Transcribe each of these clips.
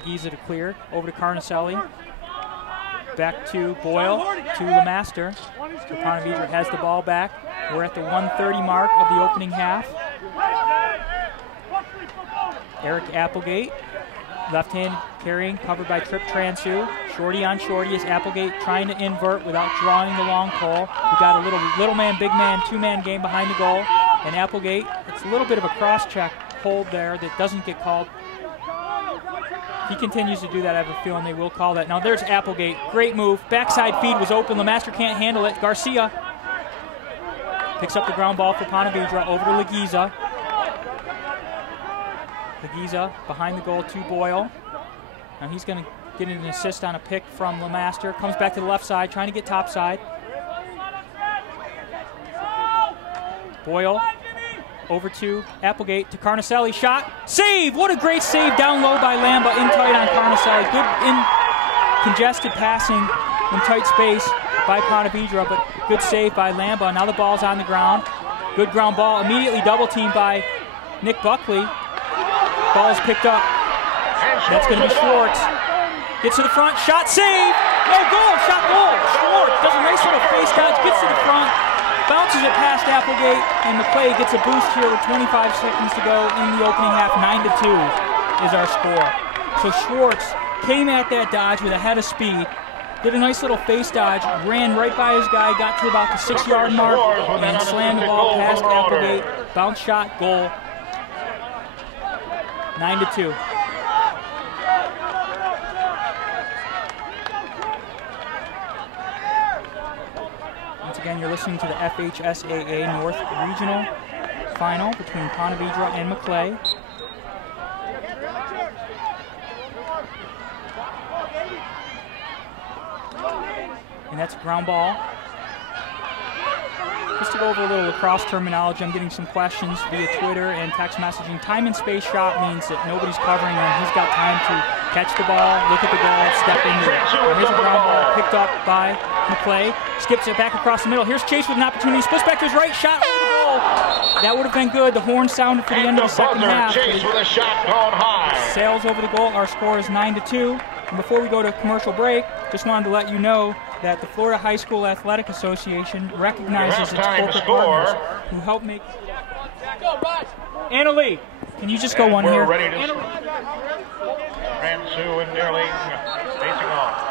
Giza to clear, over to Carnicelli, back to Boyle, to Lemaster. So Ponte Vedra has the ball back. We're at the 1:30 mark of the opening half. Eric Applegate, left hand carrying, covered by Trip Transu. Shorty on shorty is Applegate trying to invert without drawing the long pole. We got a little man, big man, two-man game behind the goal. And Applegate, it's a little bit of a cross-check hold there that doesn't get called. He continues to do that. I have a feeling they will call that. Now there's Applegate. Great move. Backside feed was open. Lemaster can't handle it. Garcia picks up the ground ball for Ponte Vedra over to Legiza. Legiza behind the goal to Boyle. Now he's going to get an assist on a pick from Lemaster. Comes back to the left side, trying to get top side. Boyle over to Applegate, to Carnicelli, shot, save! What a great save down low by Lamba, in tight on Carnicelli. Good in congested passing in tight space by Ponte Vedra, but good save by Lamba. Now the ball's on the ground. Good ground ball, immediately double teamed by Nick Buckley. Ball is picked up. That's going to be Schwartz. Gets to the front, shot, save! No goal, shot, goal! Schwartz does a nice little face dodge, gets to the front, bounces it past Applegate, and Maclay gets a boost here with 25 seconds to go in the opening half. 9-2 is our score. So Schwartz came at that dodge with a head of speed, did a nice little face dodge, ran right by his guy, got to about the 6-yard mark, and slammed the ball past Applegate. Bounce shot, goal. 9-2. Again, you're listening to the FHSAA North Regional Final between Ponte Vedra and Maclay. And that's a ground ball. Just to go over a little lacrosse terminology, I'm getting some questions via Twitter and text messaging. Time and space shot means that nobody's covering him. He's got time to catch the ball, look at the ball, step into it. Now here's a ground ball picked up by Maclay. Skips it back across the middle. Here's Chase with an opportunity. Splits back to his right, shot over the goal. That would have been good. The horn sounded for the end of the second half. Chase with a shot going high. Sails over the goal. Our score is 9-2. And before we go to commercial break, just wanted to let you know that the Florida High School Athletic Association recognizes its corporate partners who help make. Anna Lee, can you just go one here? Ready to Ransu and nearly facing off.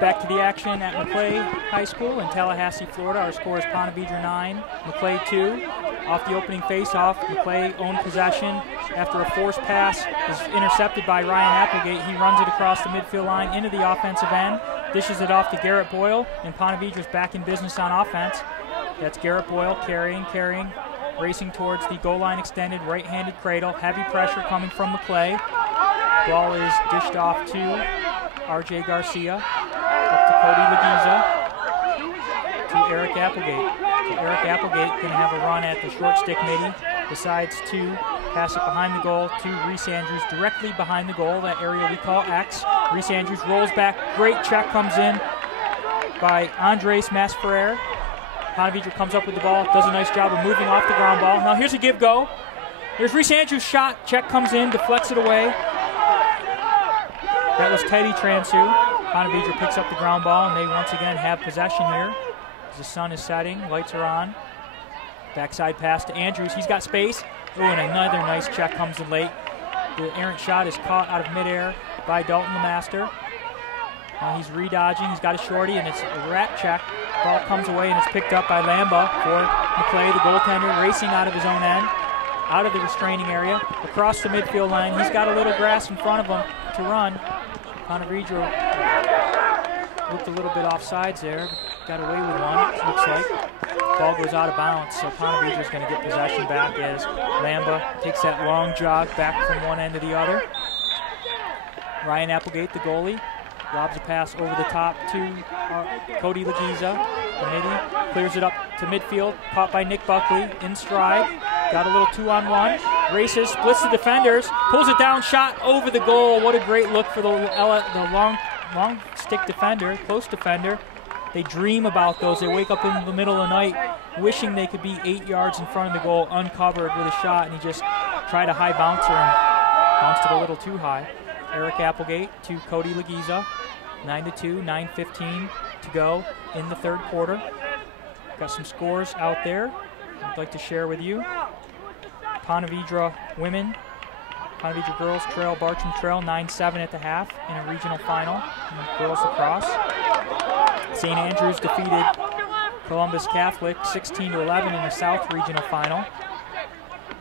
Back to the action at Maclay High School in Tallahassee, Florida. Our score is Ponte Vedra 9, Maclay 2. Off the opening face-off, Maclay owned possession. After a forced pass is intercepted by Ryan Applegate, he runs it across the midfield line into the offensive end, dishes it off to Garrett Boyle, and Ponte Vedra's back in business on offense. That's Garrett Boyle carrying, racing towards the goal line extended, right-handed cradle, heavy pressure coming from Maclay. Ball is dished off to R.J. Garcia, up to Cody Legiza, to Eric Applegate. So Eric Applegate going to have a run at the short stick midi, decides to pass it behind the goal to Reese Andrews, directly behind the goal, that area we call X. Reese Andrews rolls back, great check comes in by Andres Masferrer. Ponte Vedra comes up with the ball, does a nice job of moving off the ground ball. Now here's a give-go. Here's Reese Andrews' shot, check comes in, deflects it away. That was Teddy Transu. Ponte Vedra picks up the ground ball, and they once again have possession here. As the sun is setting, lights are on. Backside pass to Andrews. He's got space. Oh, and another nice check comes in late. The errant shot is caught out of midair by Dalton Lemaster. He's re-dodging. He's got a shorty, and it's a rat check. Ball comes away, and it's picked up by Lamba for Maclay, the goaltender, racing out of his own end. out of the restraining area, across the midfield line. He's got a little grass in front of him to run. Ponte Vedra looked a little bit offsides there. Got away with one, it looks like. Ball goes out of bounds, so Ponte Vedra is going to get possession back as Lamba takes that long jog back from one end to the other. Ryan Applegate, the goalie, lobs a pass over the top to Cody Legiza. The midi clears it up to midfield, caught by Nick Buckley in stride. Got a little 2-on-1, races, splits the defenders, pulls it down, shot over the goal. What a great look for the long stick defender, close defender. They dream about those. They wake up in the middle of the night wishing they could be 8 yards in front of the goal, uncovered with a shot, and he just tried a high bouncer and bounced it a little too high. Eric Applegate to Cody Legiza, 9-2, 9:15 to go in the third quarter. Got some scores out there I'd like to share with you. Ponte Vedra women, Ponte Vedra girls trail Bartram Trail 9-7 at the half in a regional final in girls lacrosse. St. Andrews defeated Columbus Catholic 16-11 in the South Regional Final.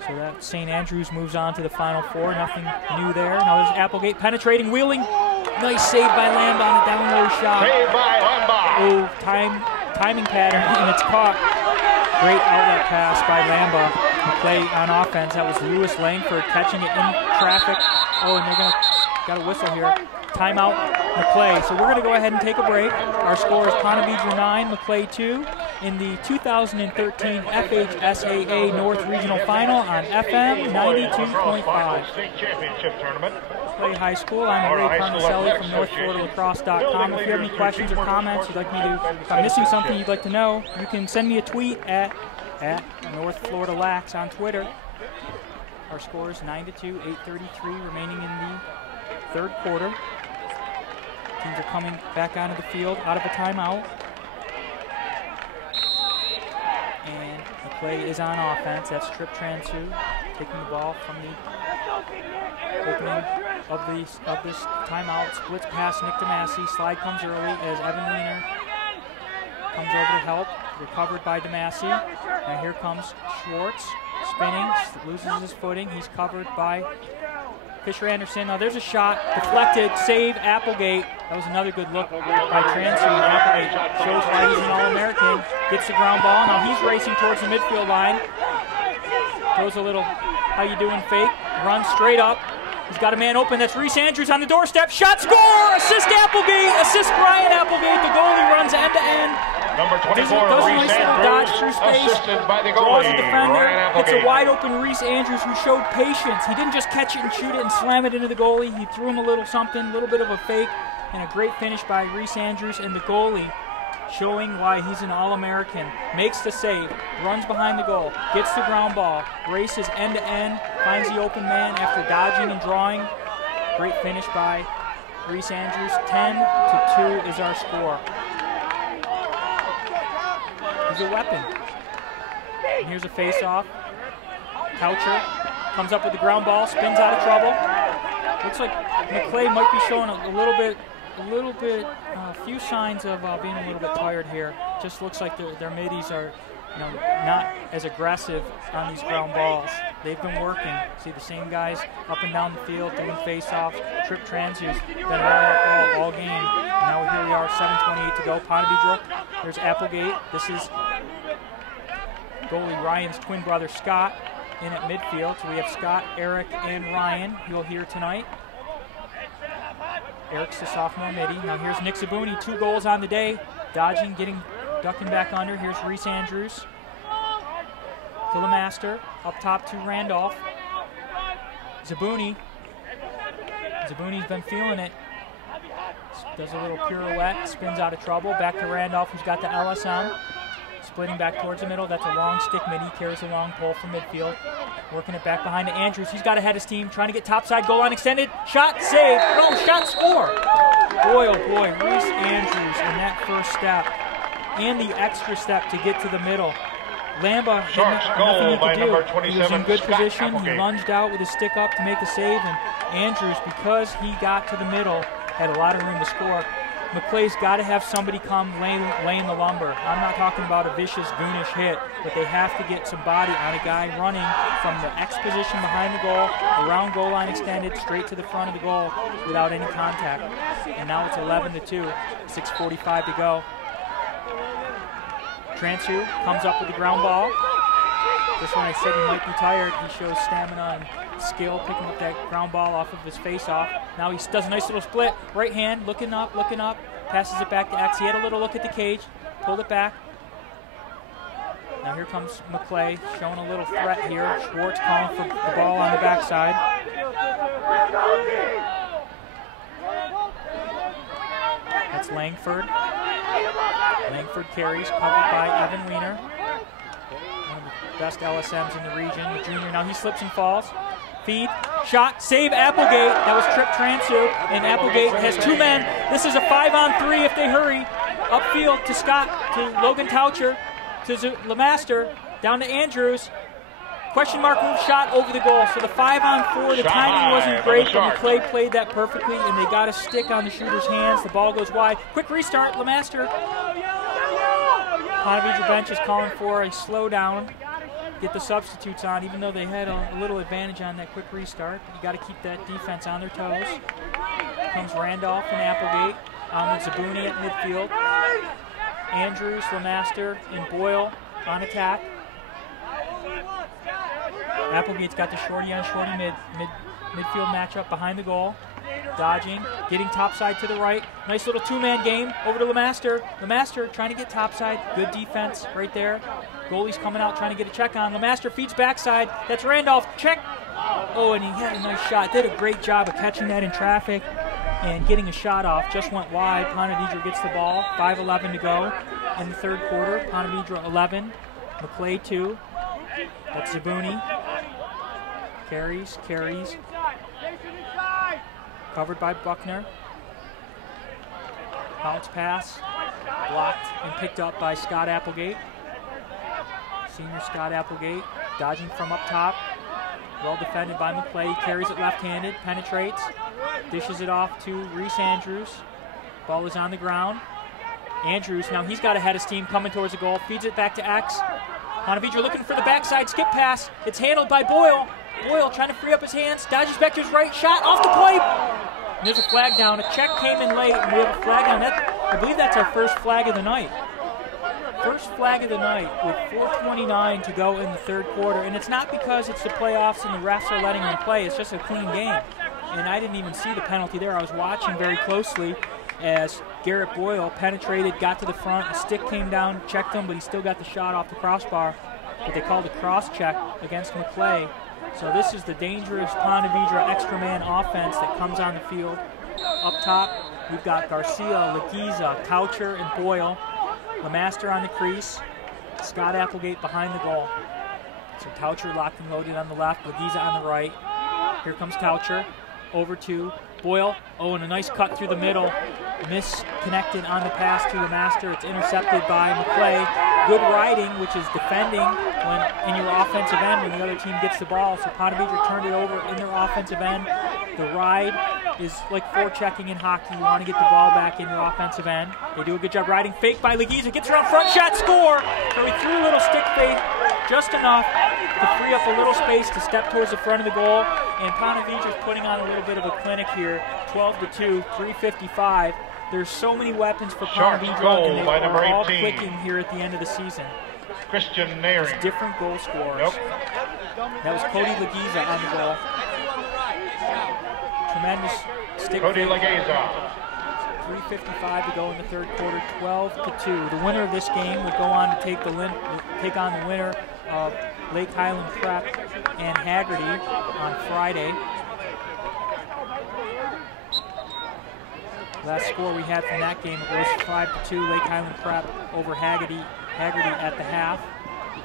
So that St. Andrews moves on to the Final Four. Nothing new there. Now there's Applegate penetrating, wheeling. Nice save by Lamba on a down low shot. Save by Lamba. Oh, timing pattern, and it's caught. Great outlet pass by Lamba. Maclay on offense. That was Lewis Langford catching it in traffic. Oh, and they're got a whistle here. Timeout, Maclay. So we're going to go ahead and take a break. Our score is Ponte Vedra 9, Maclay 2 in the 2013 FHSAA North Regional Final on FM 92.5. State Championship Tournament. Maclay High School. I'm Ray Carnicelli from NorthFloridaLacrosse.com. If you have any questions or comments you'd like me to, if I'm missing something you'd like to know, you can send me a tweet at North Florida Lax on Twitter. Our score is 9-2, 8:33 remaining in the third quarter. Teams are coming back onto the field out of a timeout. And Maclay is on offense. That's Trip Transu taking the ball from the opening of this timeout. Splits past Nick DeMasi. Slide comes early as Evan Wiener comes over to help. Recovered by DeMasi. Now here comes Schwartz spinning, loses his footing. He's covered by Fisher Anderson. Now there's a shot, deflected, save Applegate. That was another good look by Transu. Applegate shows why he's an All-American. Gets the ground ball. Now he's racing towards the midfield line. Throws a little how you doing fake. Runs straight up. He's got a man open. That's Reese Andrews on the doorstep. Shot, score! Assist Applegate. Assist Ryan Applegate. The goalie runs end to end. Number 24, does a Reese nice little dodge through Andrews, space. assisted by the Draws goalie, a defender. Ryan Hits Applegate. a wide open Reese Andrews who showed patience. He didn't just catch it and shoot it and slam it into the goalie. He threw him a little something, a little bit of a fake, and a great finish by Reese Andrews and the goalie, showing why he's an All-American. Makes the save, runs behind the goal, gets the ground ball, races end to end, finds the open man after dodging and drawing. Great finish by Reese Andrews. 10-2 is our score. He's a weapon. And here's a face-off. Coucher comes up with the ground ball, spins out of trouble. Looks like Maclay might be showing a few signs of being a little bit tired here. Just looks like their middies are, not as aggressive on these ground balls. They've been working. See the same guys up and down the field doing face-offs. Trip Transu's been all game. And now here we are, 7:28 to go. Ponte Vedra. There's Applegate. This is goalie Ryan's twin brother Scott in at midfield. So we have Scott, Eric, and Ryan you'll hear tonight. Eric's the sophomore midi. Now here's Nick Zabuni, 2 goals on the day. Dodging, ducking back under. Here's Reese Andrews. To Lemaster, up top to Randolph. Zabuni's been feeling it. Does a little pirouette, spins out of trouble. Back to Randolph, who's got the LSM. Splitting back towards the middle. That's a long stick midi. Carries a long pole from midfield. Working it back behind to Andrews. He's got ahead his team. Trying to get topside. Goal line extended. Shot, save. No, shot, score. Boy, oh boy. Reese Andrews in that first step. And the extra step to get to the middle. Lamba had nothing he could do. He was in good position. He lunged out with his stick up to make the save. And Andrews, because he got to the middle, had a lot of room to score. Maclay's got to have somebody come laying the lumber. I'm not talking about a vicious, goonish hit, but they have to get some body on a guy running from the X position behind the goal, around goal line extended, straight to the front of the goal without any contact. And now it's 11-2, 6:45 to go. Transu comes up with the ground ball. Just when I said he might be tired, he shows stamina and skill, picking up that ground ball off of his face-off. Now he does a nice little split. Right hand, looking up, passes it back to X. He had a little look at the cage, pulled it back. Now here comes Maclay, showing a little threat here. Schwartz calling for the ball on the backside. That's Langford. Langford carries, covered by Evan Wiener. One of the best LSMs in the region, the junior. Now he slips and falls. Feed, shot, save Applegate. That was Trip Transu, and Applegate has two men. This is a 5-on-3 if they hurry. Upfield to Scott, to Logan Taucher, to Lemaster, down to Andrews. Question mark move shot over the goal. So the 5-on-4, the timing wasn't great, but Maclay played that perfectly, and they got a stick on the shooter's hands. The ball goes wide. Quick restart, Lemaster. Ponte Vedra bench is calling for a slowdown. Get the substitutes on, even though they had a little advantage on that quick restart. You got to keep that defense on their toes. Comes Randolph and Applegate on with Zabuni at midfield. Andrews, Lemaster, and Boyle on attack. Applegate's got the shorty on shorty midfield matchup behind the goal. Dodging, getting topside to the right. Nice little two-man game over to Lemaster. Lemaster trying to get topside. Good defense right there. Goalie's coming out trying to get a check on. Lemaster feeds backside. That's Randolph. Check. Oh, and he had a nice shot. Did a great job of catching that in traffic and getting a shot off. Just went wide. Ponte Vedra gets the ball. 5:11 to go in the third quarter. Ponte Vedra 11. Maclay 2. That's Zabuni. Carries. Covered by Buckner. Bounce pass. Blocked and picked up by Scott Applegate. Senior Scott Applegate dodging from up top. Well defended by Maclay. He carries it left-handed. Penetrates. Dishes it off to Reese Andrews. Ball is on the ground. Andrews, now he's got to head his team coming towards the goal. Feeds it back to X. Ponte Vedra looking for the backside skip pass. It's handled by Boyle. Boyle trying to free up his hands. Dodges back to his right. Shot off the plate. And there's a flag down. A check came in late, and we have a flag down. I believe that's our first flag of the night. First flag of the night with 4:29 to go in the third quarter. And it's not because it's the playoffs and the refs are letting them play. It's just a clean game. And I didn't even see the penalty there. I was watching very closely as Garrett Boyle penetrated, got to the front. A stick came down, checked him, but he still got the shot off the crossbar. But they called a cross check against Maclay. So this is the dangerous Ponte Vedra extra man offense that comes on the field. Up top, we've got Garcia, Leguiza, Coucher, and Boyle. Lemaster on the crease. Scott Applegate behind the goal. So Coucher locked and loaded on the left, Leguiza on the right. Here comes Coucher. Over to Boyle. Oh, and a nice cut through the middle. Misconnected on the pass to Lemaster. It's intercepted by Maclay. Good riding, which is defending when in your offensive end when the other team gets the ball. So Ponte Vedra turned it over in their offensive end. The ride is like forechecking in hockey. You want to get the ball back in your offensive end. They do a good job riding. Fake by Leguiza. Gets around front, shot, score! So he threw a little stick fake just enough to free up a little space to step towards the front of the goal. And Ponte Vedra's putting on a little bit of a clinic here. 12-2, 3:55. There's so many weapons for Ponte Vedra, and they are all clicking here at the end of the season. Christian Nary. Different goal scorers. Nope. That was Cody Leguiza on the goal. Tremendous stick Cody fake. Leguiza. 3:55 to go in the third quarter, 12-2. The winner of this game would go on to take on the winner of Lake Highland Prep and Haggerty on Friday. Last score we had from that game was 5-2, Lake Highland Prep over Haggerty at the half.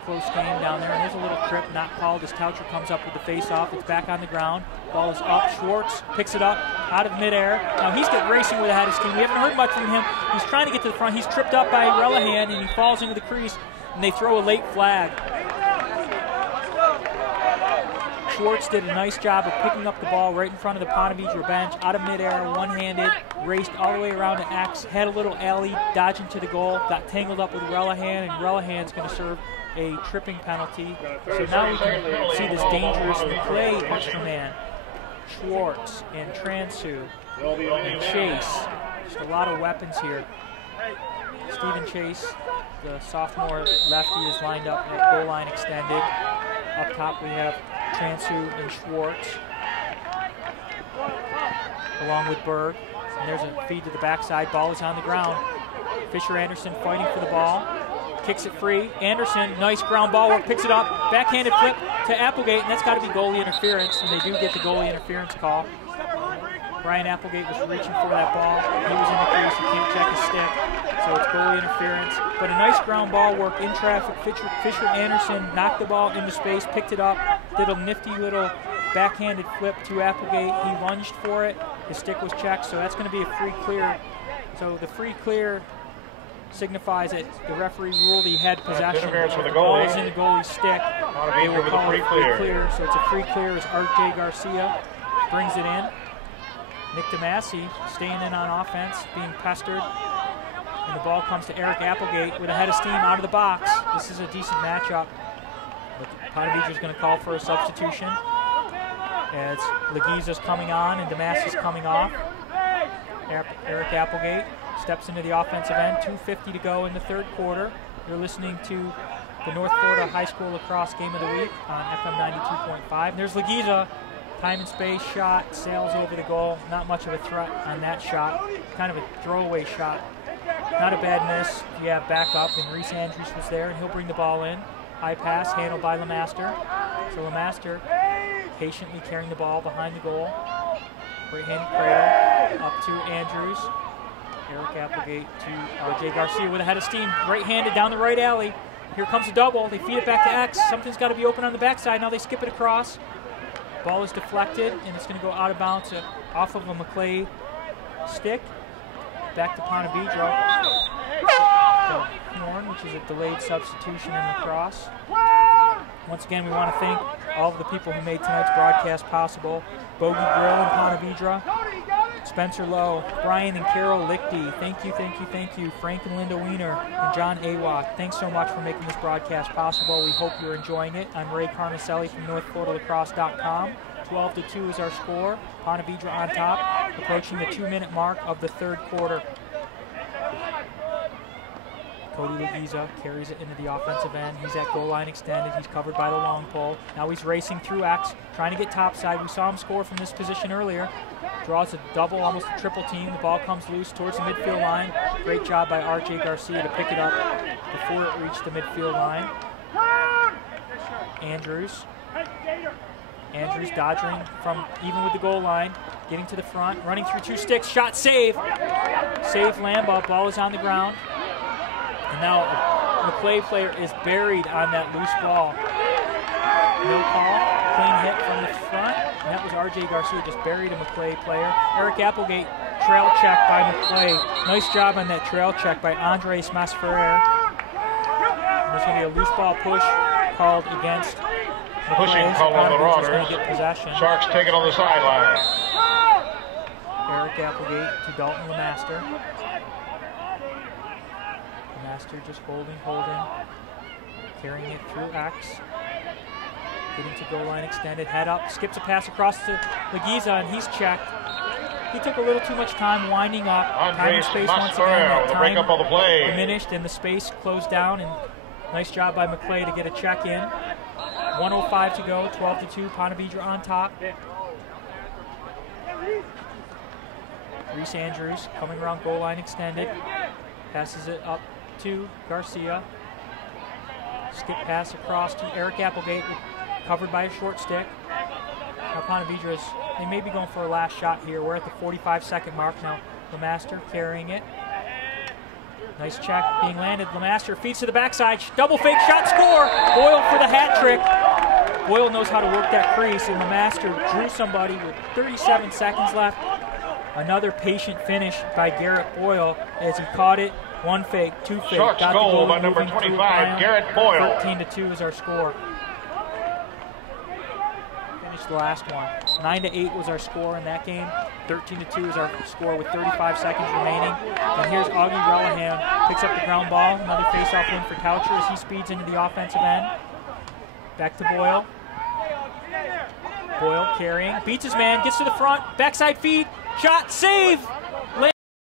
Close game down there, and there's a little trip not called as Coucher comes up with the face-off. It's back on the ground. Ball is up. Schwartz picks it up out of midair. Now he's got racing with ahead of his team. We haven't heard much from him. He's trying to get to the front. He's tripped up by Relihan, and he falls into the crease, and they throw a late flag. Schwartz did a nice job of picking up the ball right in front of the Ponte Vedra bench, out of midair, one-handed, raced all the way around to X, had a little alley, dodging to the goal, got tangled up with Relihan, and Relihan's going to serve a tripping penalty. So now we can see this dangerous Maclay extra man. Schwartz and Transu and Chase. Just a lot of weapons here. Stephen Chase, the sophomore lefty, is lined up at goal line extended. Up top we have Transu and Schwartz, along with Berg. And there's a feed to the backside. Ball is on the ground. Fisher Anderson fighting for the ball. Kicks it free. Anderson, nice ground ball work, picks it up. Backhanded flip to Applegate, and that's got to be goalie interference, and they do get the goalie interference call. Brian Applegate was reaching for that ball. He was in the crease. He can't check his stick, so it's goalie interference. But a nice ground ball work in traffic. Fisher Anderson knocked the ball into space, picked it up, did a nifty little backhanded flip to Applegate. He lunged for it. His stick was checked, so that's going to be a free clear. So the free clear signifies that the referee ruled he had possession. The ball is in the goalie's stick. They will call it free clear. So it's a free clear as R.J. Garcia brings it in. Nick DeMasi staying in on offense, being pestered. And the ball comes to Eric Applegate with a head of steam out of the box. This is a decent matchup. But Ponte Vedra is going to call for a substitution as Leguiza's coming on and DeMasi's coming off. Eric Applegate steps into the offensive end. 2:50 to go in the third quarter. You're listening to the North Florida High School Lacrosse Game of the Week on FM 92.5. And there's Leguiza. Time and space shot, sails over the goal. Not much of a threat on that shot. Kind of a throwaway shot. Not a bad miss. You have backup, and Reese Andrews was there, and he'll bring the ball in. High pass handled by LeMaster. So LeMaster patiently carrying the ball behind the goal. Right-handed cradle up to Andrews. Eric Applegate to R.J. Garcia with a head of steam. Right-handed down the right alley. Here comes a double. They feed it back to X. Something's got to be open on the backside. Now they skip it across. Ball is deflected, and it's going to go out of bounds off of a Maclay stick. Back to Ponte Vedra. Horn, which is a delayed substitution in lacrosse. Once again, we want to thank all of the people who made tonight's broadcast possible. Bogey Grill in Ponte Vedra. Spencer Lowe, Brian and Carol Lichty, thank you, thank you, thank you. Frank and Linda Wiener, and John Awak, thanks so much for making this broadcast possible. We hope you're enjoying it. I'm Ray Carnicelli from NorthFloridaLacrosse.com. 12-2 is our score. Ponte Vedra on top, approaching the 2-minute mark of the third quarter. Cody Leguiza carries it into the offensive end. He's at goal line extended. He's covered by the long pole. Now he's racing through X, trying to get topside. We saw him score from this position earlier. Draws a double, almost a triple team. The ball comes loose towards the midfield line. Great job by R.J. Garcia to pick it up before it reached the midfield line. Andrews dodging from even with the goal line. Getting to the front, running through two sticks. Shot save. Save Lamba. Ball is on the ground. And now a Maclay player is buried on that loose ball. No call. Clean hit from the front. And that was R.J. Garcia just buried a Maclay player. Eric Applegate, trail check by Maclay. Nice job on that trail check by Andres Masferrer. There's going to be a loose ball push called against Maclay. Pushing call on the Marauders. Sharks take it on the sideline. Eric Applegate to Dalton LeMaster. Master just holding, carrying it through X, getting to goal line extended, head up, skips a pass across to Leguiza, and he's checked. He took a little too much time winding up. Time and space once again. That time diminished and the space closed down, and nice job by Maclay to get a check in. 1:05 to go, 12-2, Ponte Vedra on top. Reese Andrews coming around goal line extended, passes it up to Garcia. Skip pass across to Eric Applegate, covered by a short stick. Now Ponte Vedra they may be going for a last shot here. We're at the 45-second mark now. LeMaster carrying it. Nice check being landed. LeMaster feeds to the backside. Double fake shot, score! Boyle for the hat trick. Boyle knows how to work that crease, and LeMaster drew somebody with 37 seconds left. Another patient finish by Garrett Boyle as he caught it. One fake, two fake. Sharks goal by number 25, Garrett Boyle. 13-2 is our score. match the last one. 9-8 was our score in that game. 13-2 is our score with 35 seconds remaining. And here's Augie Rellahan, picks up the ground ball. Another face-off win for Coucher as he speeds into the offensive end. Back to Boyle. Boyle carrying, beats his man, gets to the front, backside feed, shot, save!